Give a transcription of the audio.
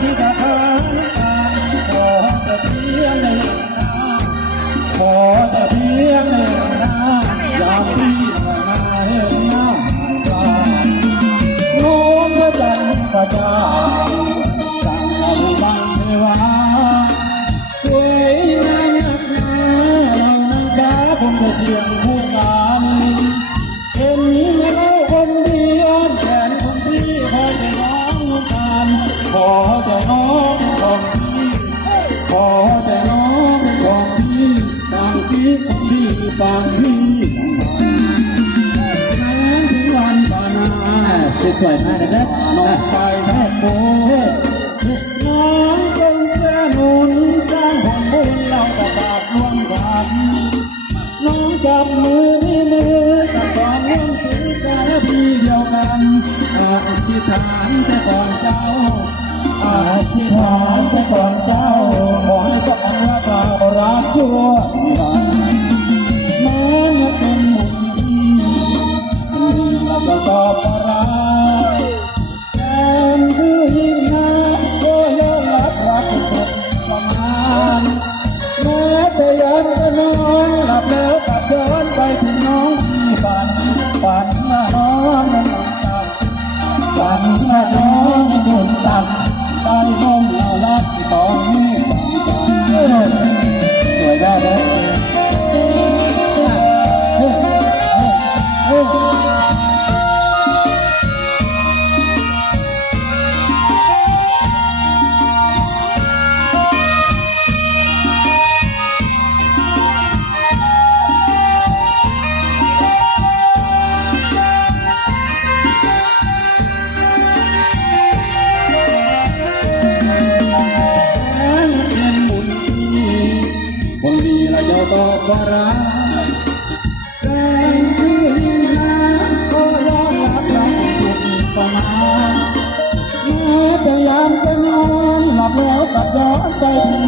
Thank you. สวยมากนะครับน้องไปแม่โบน้องจงเพื่อหนุนสร้างผลบุญเราตะบากร่วมกันน้องจับมือนี่มือกับสองร่วมถือกันพี่เดียวกันอาธิษฐานแต่ก่อนเจ้าอาธิษฐานแต่ก่อนเจ้าขอให้พระอันว่าเรารักชั่ว มันว่าน้อง ตอบว่ารักแฟนคือยิ่งนก็ยอมรับรักสุดประมาณแม้แต่ยามจะนอนหลับแล้วกลับย้อนไปถึงน้อง